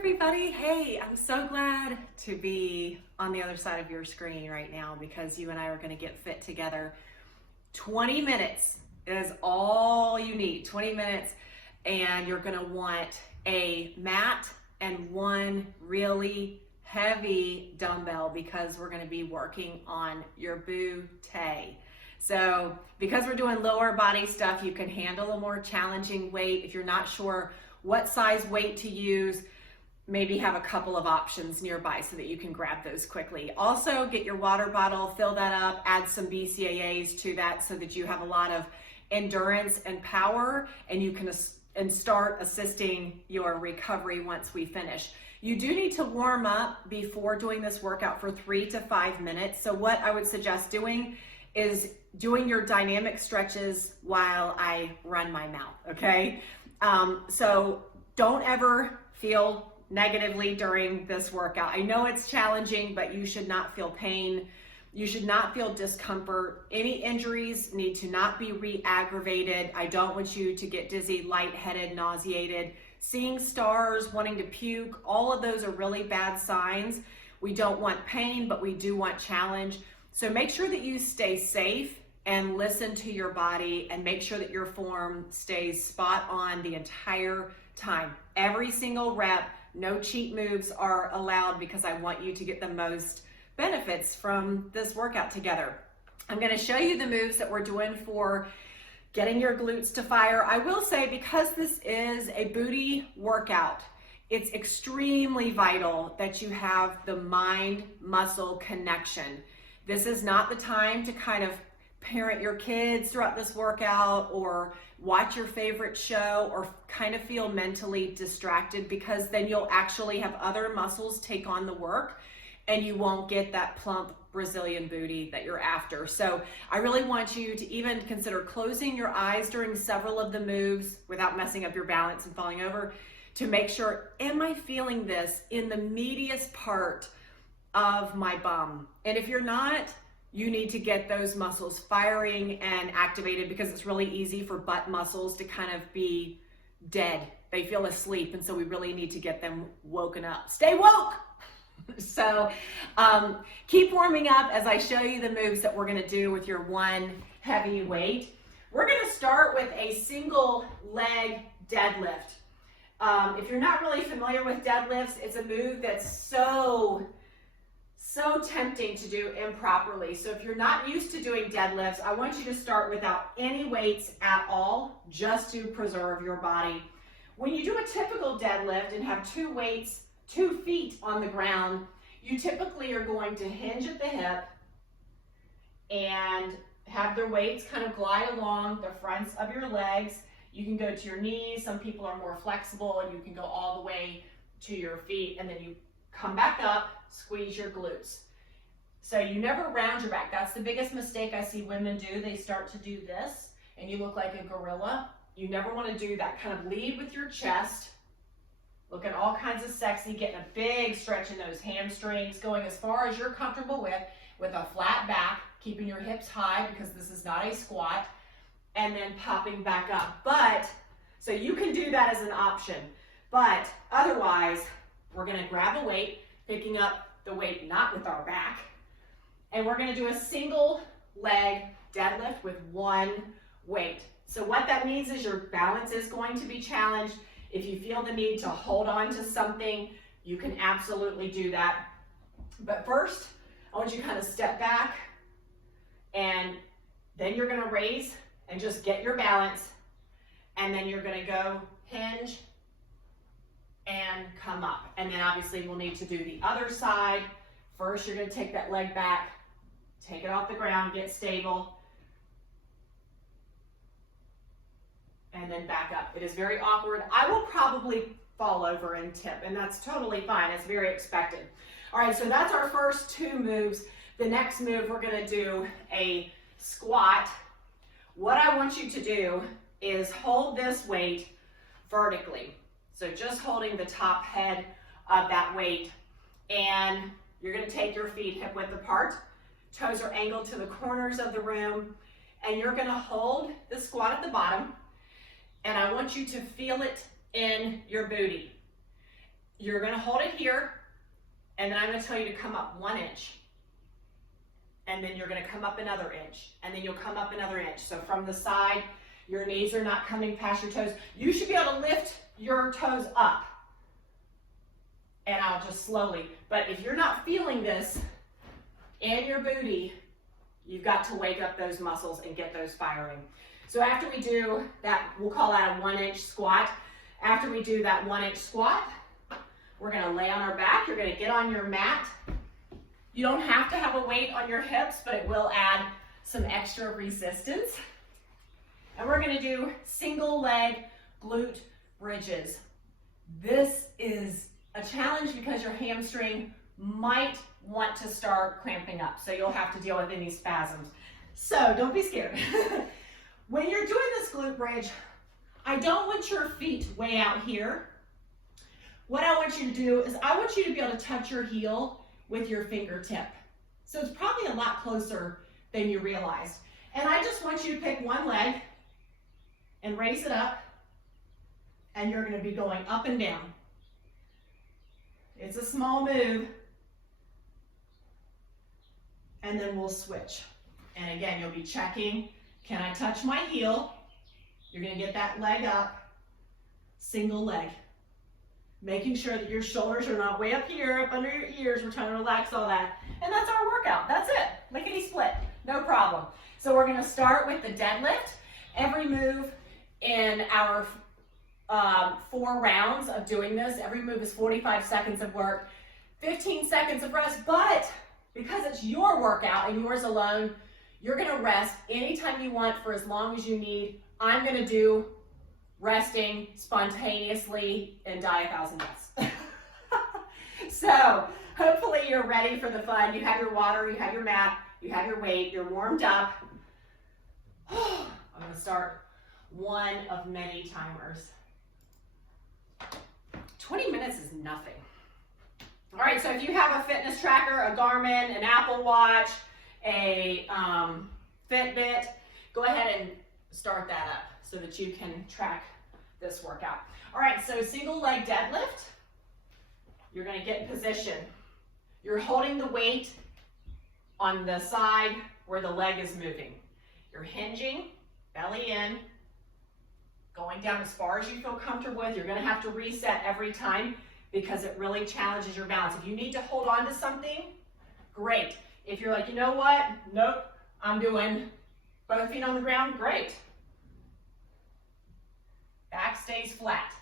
everybody. Hey, I'm so glad to be on the other side of your screen right now because you and I are going to get fit together. 20 minutes is all you need, 20 minutes, and you're going to want a mat and one really heavy dumbbell because we're going to be working on your booty. So because we're doing lower body stuff, you can handle a more challenging weight. If you're not sure what size weight to use, maybe have a couple of options nearby so that you can grab those quickly. Also, get your water bottle, fill that up, add some BCAAs to that so that you have a lot of endurance and power, and you can start assisting your recovery once we finish. You do need to warm up before doing this workout for 3 to 5 minutes. So what I would suggest doing is doing your dynamic stretches while I run my mouth, okay? So don't ever feel negatively during this workout. I know it's challenging, but you should not feel pain. You should not feel discomfort. Any injuries need to not be re-aggravated. I don't want you to get dizzy, lightheaded, nauseated, seeing stars, wanting to puke. All of those are really bad signs. We don't want pain, but we do want challenge. So make sure that you stay safe and listen to your body and make sure that your form stays spot on the entire time. Every single rep, no cheat moves are allowed because I want you to get the most benefits from this workout together. I'm going to show you the moves that we're doing for getting your glutes to fire. I will say, because this is a booty workout, it's extremely vital that you have the mind-muscle connection. This is not the time to kind of parent your kids throughout this workout or watch your favorite show or kind of feel mentally distracted, because then you'll actually have other muscles take on the work and you won't get that plump Brazilian booty that you're after. So I really want you to even consider closing your eyes during several of the moves without messing up your balance and falling over, to make sure, am I feeling this in the meatiest part of my bum? And if you're not, you need to get those muscles firing and activated, because it's really easy for butt muscles to kind of be dead. They feel asleep, and so we really need to get them woken up. Stay woke! So keep warming up as I show you the moves that we're gonna do with your one heavy weight. We're gonna start with a single leg deadlift. If you're not really familiar with deadlifts, it's a move that's so tempting to do improperly. So if you're not used to doing deadlifts, I want you to start without any weights at all, just to preserve your body. When you do a typical deadlift and have 2 weights, 2 feet on the ground, you typically are going to hinge at the hip and have the weights kind of glide along the fronts of your legs. You can go to your knees. Some people are more flexible and you can go all the way to your feet, and then you come back up, squeeze your glutes. So you never round your back. That's the biggest mistake I see women do. They start to do this and you look like a gorilla. You never want to do that. Kind of lead with your chest, looking all kinds of sexy, getting a big stretch in those hamstrings, going as far as you're comfortable with a flat back, keeping your hips high because this is not a squat, and then popping back up. So you can do that as an option, but otherwise, we're gonna grab a weight, picking up the weight not with our back, and we're gonna do a single leg deadlift with 1 weight. So what that means is your balance is going to be challenged. If you feel the need to hold on to something, you can absolutely do that. But first, I want you to kind of step back, and then you're gonna raise and just get your balance, and then you're gonna go hinge and come up. And then obviously we'll need to do the other side. First, you're gonna take that leg back, take it off the ground, get stable, and then back up. It is very awkward. I will probably fall over and tip, and that's totally fine. It's very expected. All right, so that's our first 2 moves. The next move, we're gonna do a squat. What I want you to do is hold this weight vertically. So just holding the top head of that weight, and you're gonna take your feet hip width apart, toes are angled to the corners of the room, and you're gonna hold the squat at the bottom, and I want you to feel it in your booty. You're gonna hold it here, and then I'm gonna tell you to come up 1 inch. And then you're gonna come up another inch, and then you'll come up another inch. So from the side, your knees are not coming past your toes. You should be able to lift your toes up and out just slowly. But if you're not feeling this in your booty, you've got to wake up those muscles and get those firing. So after we do that, we'll call that a 1 inch squat. After we do that 1 inch squat, we're gonna lay on our back. You're gonna get on your mat. You don't have to have a weight on your hips, but it will add some extra resistance. And we're gonna do single leg glute bridges. This is a challenge because your hamstring might want to start clamping up, so you'll have to deal with any spasms. So don't be scared. When you're doing this glute bridge, I don't want your feet way out here. What I want you to do is I want you to be able to touch your heel with your fingertip. So it's probably a lot closer than you realized. And I just want you to pick one leg and raise it up, and you're gonna be going up and down. It's a small move, and then we'll switch. And again, you'll be checking, can I touch my heel? You're gonna get that leg up, single leg. Making sure that your shoulders are not way up here, up under your ears. We're trying to relax all that. And that's our workout. That's it. Lickety split. No problem. So we're going to start with the deadlift. Every move in our 4 rounds of doing this, every move is 45 seconds of work, 15 seconds of rest. But because it's your workout and yours alone, you're going to rest anytime you want for as long as you need. I'm going to do resting spontaneously and die 1,000 deaths. So hopefully you're ready for the fun. You have your water, you have your mat, you have your weight, you're warmed up. I'm gonna start one of many timers. 20 minutes is nothing. All right, so if you have a fitness tracker, a Garmin, an Apple Watch, a Fitbit, go ahead and start that up so that you can track this workout. All right, so single leg deadlift. You're gonna get in position. You're holding the weight on the side where the leg is moving. You're hinging, belly in, going down as far as you feel comfortable with. You're gonna have to reset every time because it really challenges your balance. If you need to hold on to something, great. If you're like, you know what? Nope, I'm doing both feet on the ground, great. Back stays flat.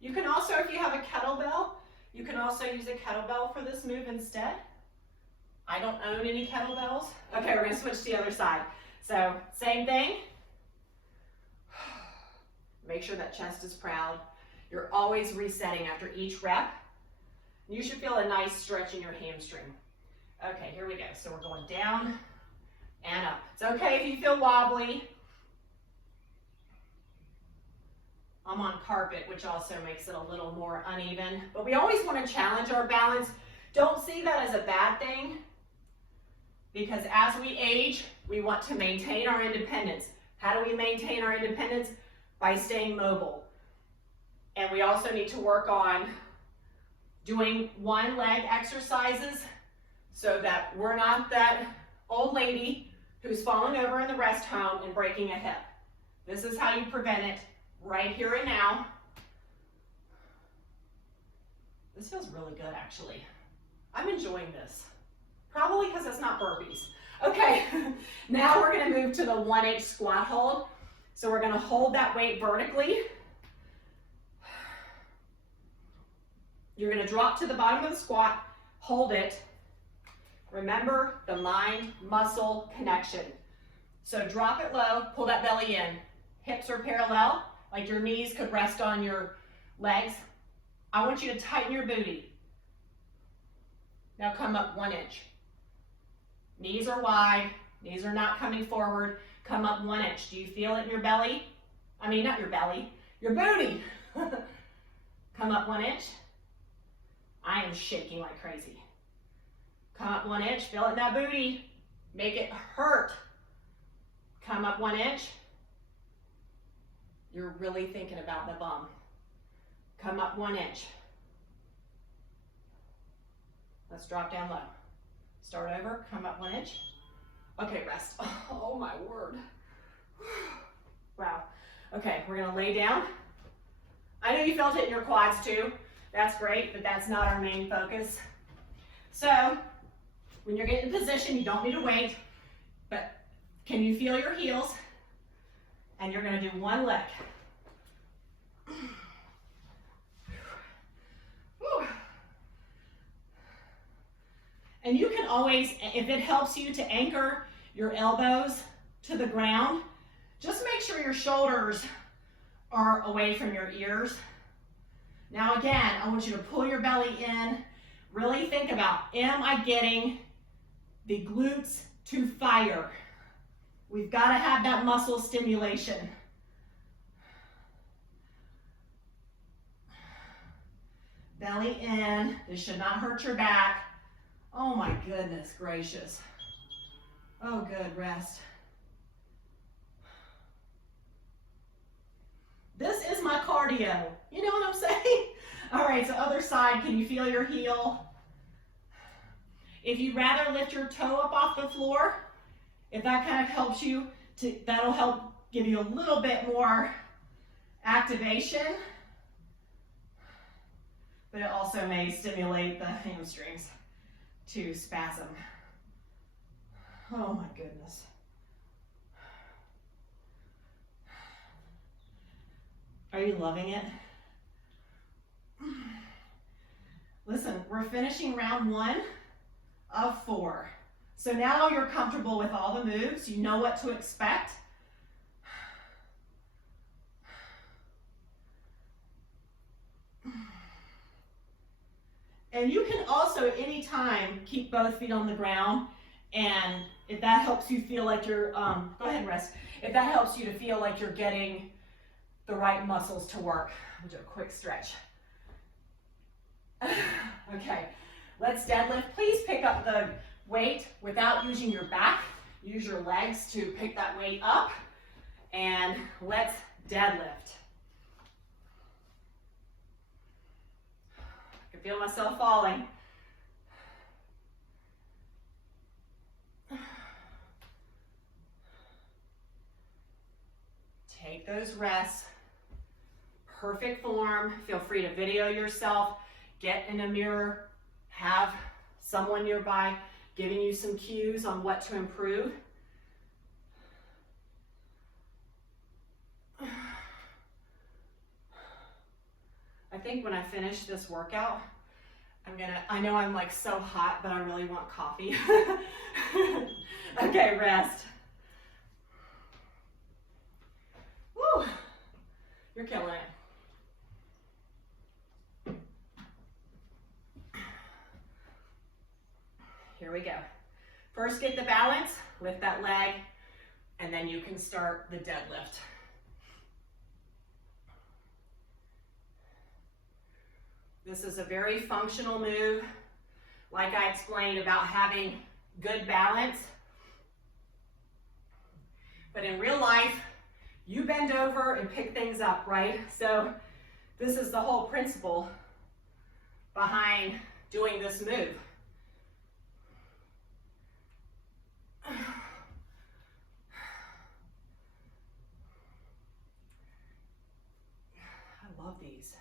You can also, if you have a kettlebell, you can also use a kettlebell for this move instead. I don't own any kettlebells. Okay, we're gonna switch to the other side. So, same thing. Make sure that chest is proud. You're always resetting after each rep. You should feel a nice stretch in your hamstring. Okay, here we go. So we're going down and up. It's okay if you feel wobbly. I'm on carpet, which also makes it a little more uneven. But we always want to challenge our balance. Don't see that as a bad thing, because as we age, we want to maintain our independence. How do we maintain our independence? By staying mobile. And we also need to work on doing one leg exercises so that we're not that old lady who's falling over in the rest home and breaking a hip. This is how you prevent it right here and now. This feels really good, actually. I'm enjoying this. Probably because it's not burpees. Okay, now we're gonna move to the 1-inch squat hold. So we're gonna hold that weight vertically. You're gonna drop to the bottom of the squat, hold it. Remember the mind-muscle connection. So drop it low, pull that belly in. Hips are parallel, like your knees could rest on your legs. I want you to tighten your booty. Now come up 1 inch. Knees are wide, knees are not coming forward. Come up 1 inch. Do you feel it in your belly? I mean, not your belly, your booty. Come up 1 inch. I am shaking like crazy. Come up 1 inch, feel it in that booty. Make it hurt. Come up 1 inch. you're really thinking about the bum. Come up 1 inch. Let's drop down low. Start over, come up 1 inch. Okay, rest. Oh my word. Wow. Okay, we're gonna lay down. I know you felt it in your quads too. That's great, but that's not our main focus. So, when you're getting in position, you don't need to wait, but can you feel your heels? And you're gonna do 1 leg. And you can always, if it helps you to anchor your elbows to the ground, just make sure your shoulders are away from your ears. Now again, I want you to pull your belly in. Really think about, am I getting the glutes to fire? We've got to have that muscle stimulation. Belly in. This should not hurt your back. Oh my goodness gracious. Oh, good, rest. This is my cardio. You know what I'm saying? All right, so other side, can you feel your heel? If you'd rather lift your toe up off the floor, if that kind of helps you, that'll help give you a little bit more activation, but it also may stimulate the hamstrings to spasm. Oh my goodness. Are you loving it? Listen, we're finishing round 1 of 4. So now you're comfortable with all the moves. You know what to expect. And you can also, anytime, keep both feet on the ground. And if that helps you feel like you're, go ahead and rest. If that helps you to feel like you're getting the right muscles to work, we'll do a quick stretch. Okay, let's deadlift. Please pick up the weight without using your back. Use your legs to pick that weight up. And let's deadlift. I can feel myself falling. Take those rests. Perfect form. Feel free to video yourself. Get in a mirror. Have someone nearby giving you some cues on what to improve. I think when I finish this workout, I know I'm like so hot, but I really want coffee. Okay, rest. Woo, you're killing it. Here we go. First, get the balance, lift that leg, and then you can start the deadlift. This is a very functional move. Like I explained about having good balance. But in real life, you bend over and pick things up, right? So this is the whole principle behind doing this move. I love these.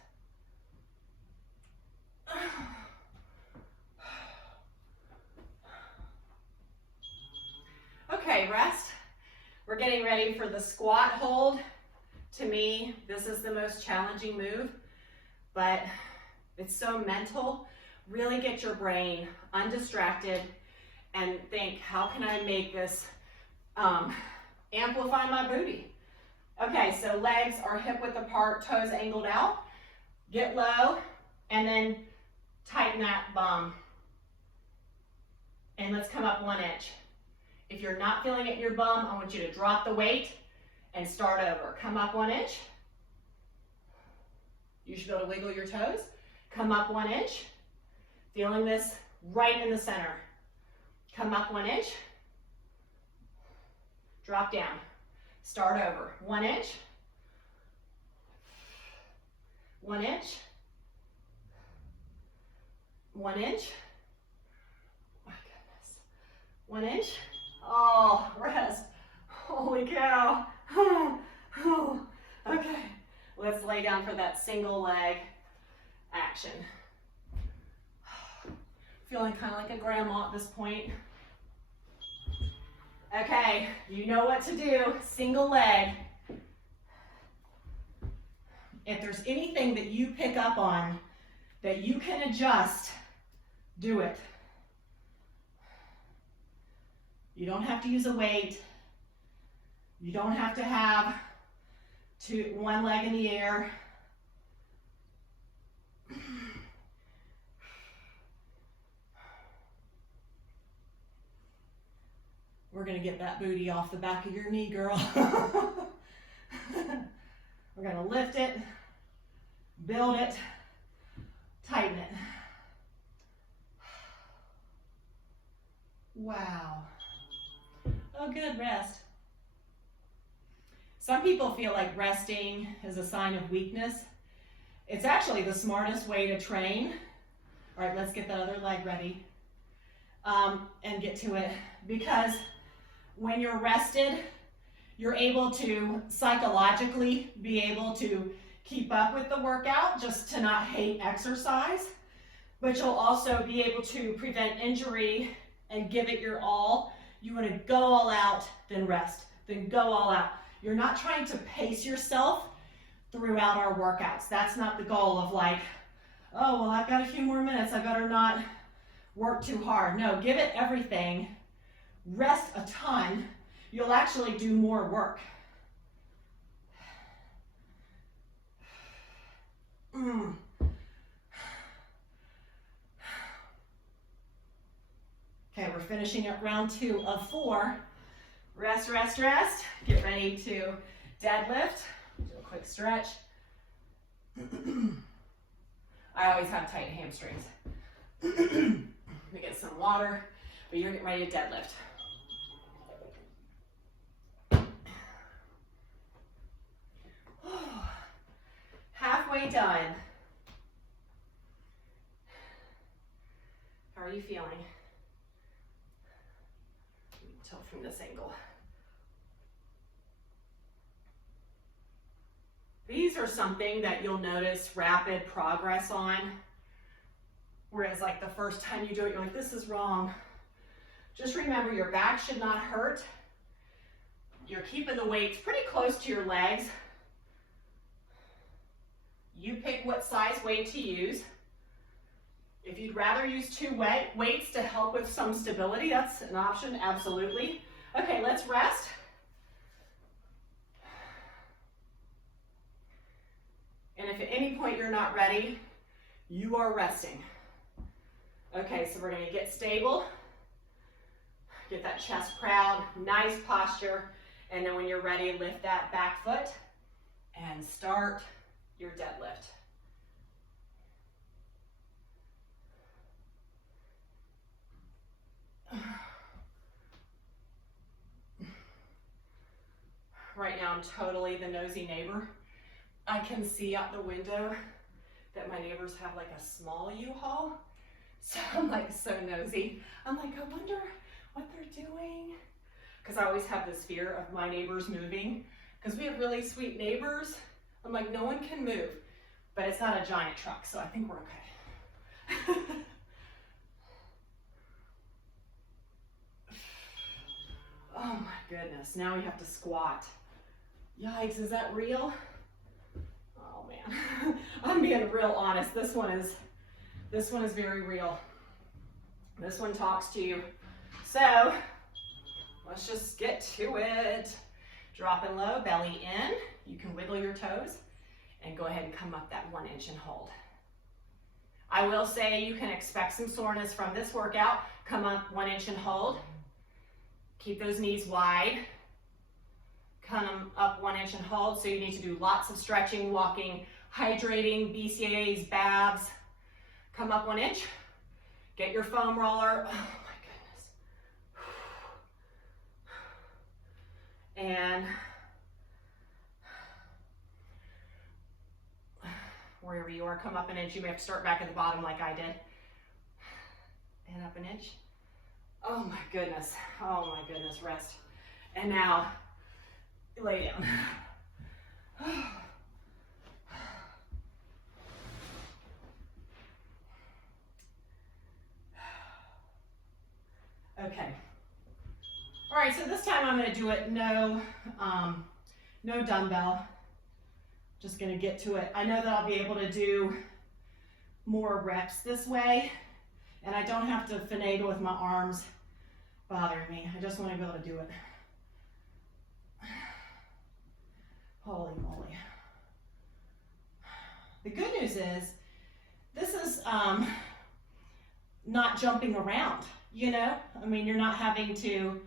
Okay, rest. We're getting ready for the squat hold. To me, this is the most challenging move, but it's so mental. Really get your brain undistracted and think, how can I make this amplify my booty? Okay, so legs are hip width apart, toes angled out. Get low, and then tighten that bum. And let's come up 1 inch. If you're not feeling it in your bum, I want you to drop the weight and start over. Come up 1 inch. You should be able to wiggle your toes. Come up 1 inch. Feeling this right in the center. Come up 1 inch. Drop down. Start over. 1 inch. 1 inch. 1 inch. My goodness. 1 inch. Oh, rest. Holy cow. Okay, let's lay down for that single leg action. Feeling kind of like a grandma at this point. Okay, you know what to do. Single leg. If there's anything that you pick up on that you can adjust, do it. You don't have to use a weight. You don't have to have one leg in the air. We're gonna get that booty off the back of your knee, girl. We're gonna lift it, build it, tighten it. Wow. Oh, good, rest. Some people feel like resting is a sign of weakness. It's actually the smartest way to train. All right, let's get that other leg ready and get to it. Because when you're rested, you're able to psychologically be able to keep up with the workout, just to not hate exercise. But you'll also be able to prevent injury and give it your all. You want to go all out, then rest, then go all out. You're not trying to pace yourself throughout our workouts. That's not the goal of like, oh, well, I've got a few more minutes. I better not work too hard. No, give it everything. Rest a ton. You'll actually do more work. Okay, we're finishing up round 2 of 4. Rest, rest, rest. Get ready to deadlift. Do a quick stretch. I always have tight hamstrings. Let me get some water, but you're getting ready to deadlift. Halfway done. How are you feeling? Tilt from this angle. These are something that you'll notice rapid progress on. Whereas like the first time you do it, you're like, this is wrong. Just remember, your back should not hurt. You're keeping the weights pretty close to your legs. You pick what size weight to use. If you'd rather use 2 weights to help with some stability, that's an option, absolutely. Okay, let's rest. And if at any point you're not ready, you are resting. Okay, so we're gonna get stable, get that chest proud, nice posture, and then when you're ready, lift that back foot and start your deadlift. Right now I'm totally the nosy neighbor. I can see out the window that my neighbors have like a small U-Haul. So I'm like so nosy. I'm like, I wonder what they're doing. Because I always have this fear of my neighbors moving. Because we have really sweet neighbors. I'm like, no one can move. But it's not a giant truck, so I think we're okay. Oh my goodness, now we have to squat. Yikes, is that real? Oh man, I'm being real honest. This one is very real. This one talks to you. So let's just get to it. Drop and low, belly in. You can wiggle your toes and go ahead and come up that 1 inch and hold. I will say you can expect some soreness from this workout. Come up 1 inch and hold. Keep those knees wide. Come up 1 inch and hold. So you need to do lots of stretching, walking, hydrating, BCAAs, BABs. Come up 1 inch. Get your foam roller. Oh my goodness. And wherever you are. Come up an inch. You may have to start back at the bottom like I did. And up an inch. Oh my goodness. Oh my goodness. Rest. And now lay down. Okay. All right, so this time I'm going to do it no dumbbell. Just going to get to it. I know that I'll be able to do more reps this way, and I don't have to finagle with my arms bothering me. I just want to be able to do it. Holy moly. The good news is, this is not jumping around, you know? I mean, you're not having to,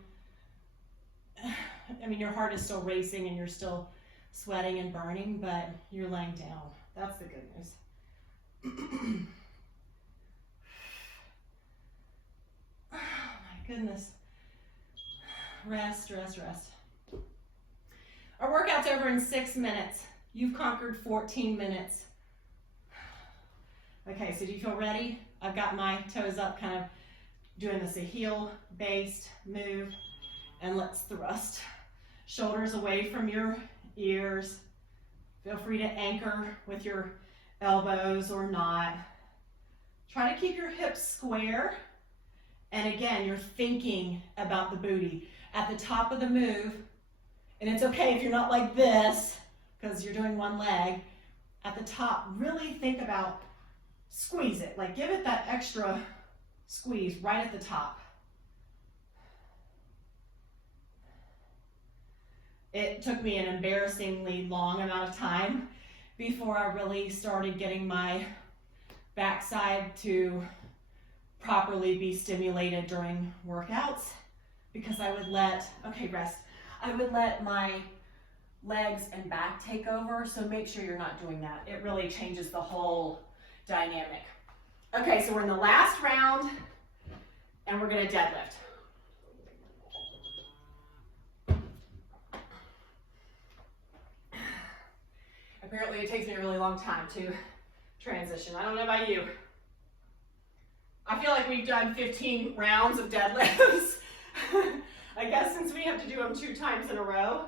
I mean, your heart is still racing and you're still sweating and burning, but you're laying down. That's the good news. Oh my goodness. Rest, rest, rest. Our workout's over in 6 minutes. You've conquered 14 minutes. Okay, so do you feel ready? I've got my toes up, kind of doing this a heel-based move, and let's thrust. Shoulders away from your ears. Feel free to anchor with your elbows or not. Try to keep your hips square. And again, you're thinking about the booty. At the top of the move, and it's okay if you're not like this, because you're doing one leg. At the top, really think about, squeeze it. Like, give it that extra squeeze right at the top. It took me an embarrassingly long amount of time before I really started getting my backside to properly be stimulated during workouts, because I would let, okay, rest. I would let my legs and back take over, so make sure you're not doing that. It really changes the whole dynamic. Okay, so we're in the last round, and we're gonna deadlift. Apparently it takes me a really long time to transition. I don't know about you. I feel like we've done 15 rounds of deadlifts. I guess since we have to do them 2 times in a row.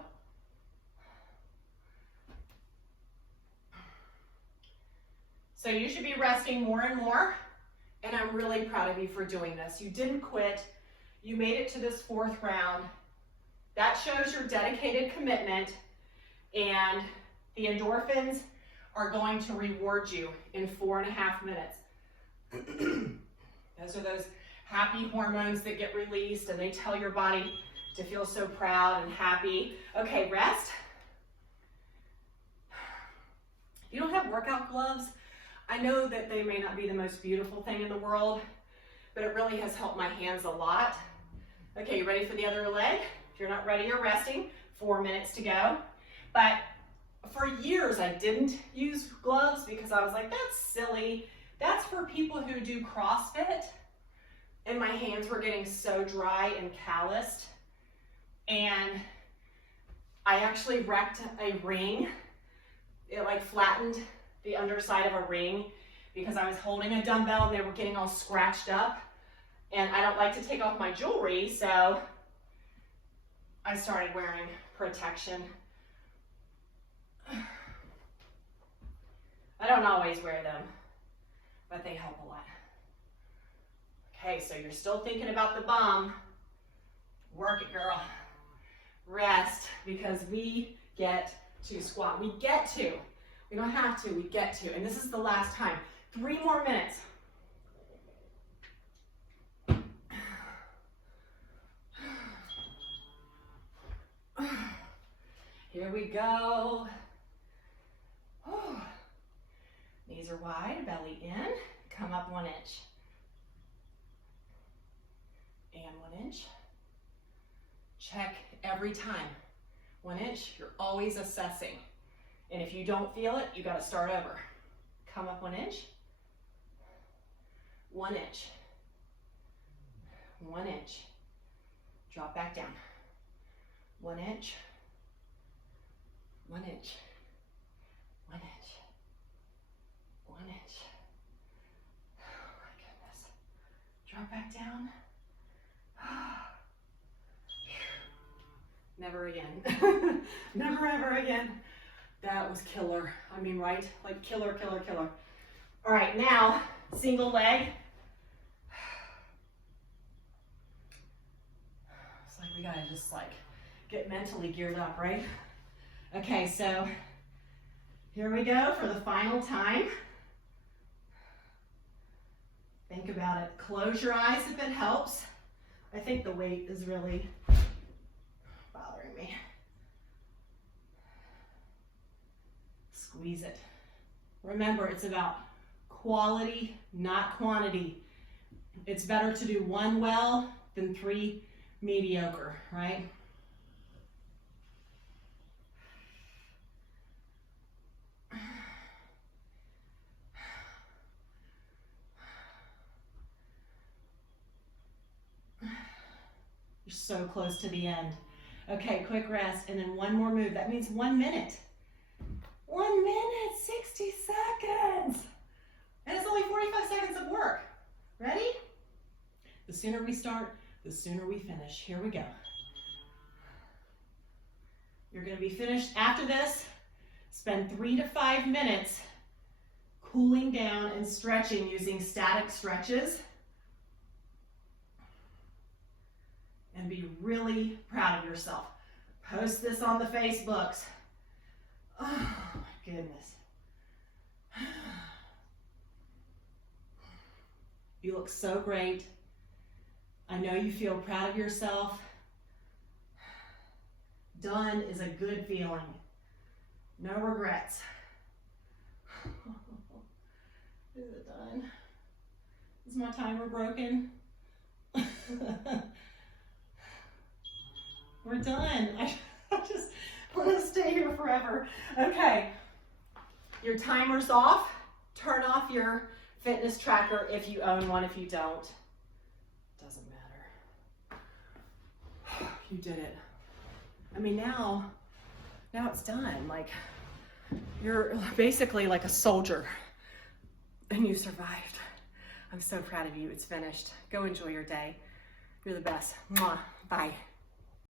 So you should be resting more and more, and I'm really proud of you for doing this. You didn't quit. You made it to this 4th round. That shows your dedicated commitment, and the endorphins are going to reward you in 4.5 minutes. Those are those happy hormones that get released, and they tell your body to feel so proud and happy. Okay, rest. If you don't have workout gloves, I know that they may not be the most beautiful thing in the world, but it really has helped my hands a lot. Okay, you ready for the other leg? If you're not ready, you're resting. 4 minutes to go. But for years, I didn't use gloves because I was like, that's silly. That's for people who do CrossFit. And my hands were getting so dry and calloused. And I actually wrecked a ring. It like flattened the underside of a ring because I was holding a dumbbell and they were getting all scratched up. And I don't like to take off my jewelry, so I started wearing protection. I don't always wear them, but they help a lot. Okay, so you're still thinking about the bum. Work it, girl. Rest, because we get to squat. We get to. We don't have to, we get to. And this is the last time. 3 more minutes. Here we go. Oh. Knees are wide, belly in. Come up 1 inch. And 1 inch. Check every time. 1 inch, you're always assessing. And if you don't feel it, you got to start over. Come up 1 inch. 1 inch. 1 inch. Drop back down. 1 inch. 1 inch. 1 inch. never ever again. That was killer. I mean, right? Like killer, killer, killer. All right, now single leg. It's like we gotta just like get mentally geared up, right? Okay, so here we go for the final time. Think about it. Close your eyes if it helps. I think the weight is really bothering me. Squeeze it. Remember, it's about quality, not quantity. It's better to do 1 well than 3 mediocre, right? You're so close to the end. Okay, quick rest, and then 1 more move. That means 1 minute. 1 minute, 60 seconds. And it's only 45 seconds of work. Ready? The sooner we start, the sooner we finish. Here we go. You're gonna be finished after this. Spend 3 to 5 minutes cooling down and stretching using static stretches. And be really proud of yourself. Post this on the Facebooks. Oh my goodness. You look so great. I know you feel proud of yourself. Done is a good feeling. No regrets. Is it done? Is my timer broken? We're done. I just want to stay here forever. Okay, your timer's off. Turn off your fitness tracker if you own one. If you don't, doesn't matter. You did it. I mean, now it's done. Like, you're basically like a soldier and you survived. I'm so proud of you. It's finished. Go enjoy your day. You're the best. Mwah. Bye.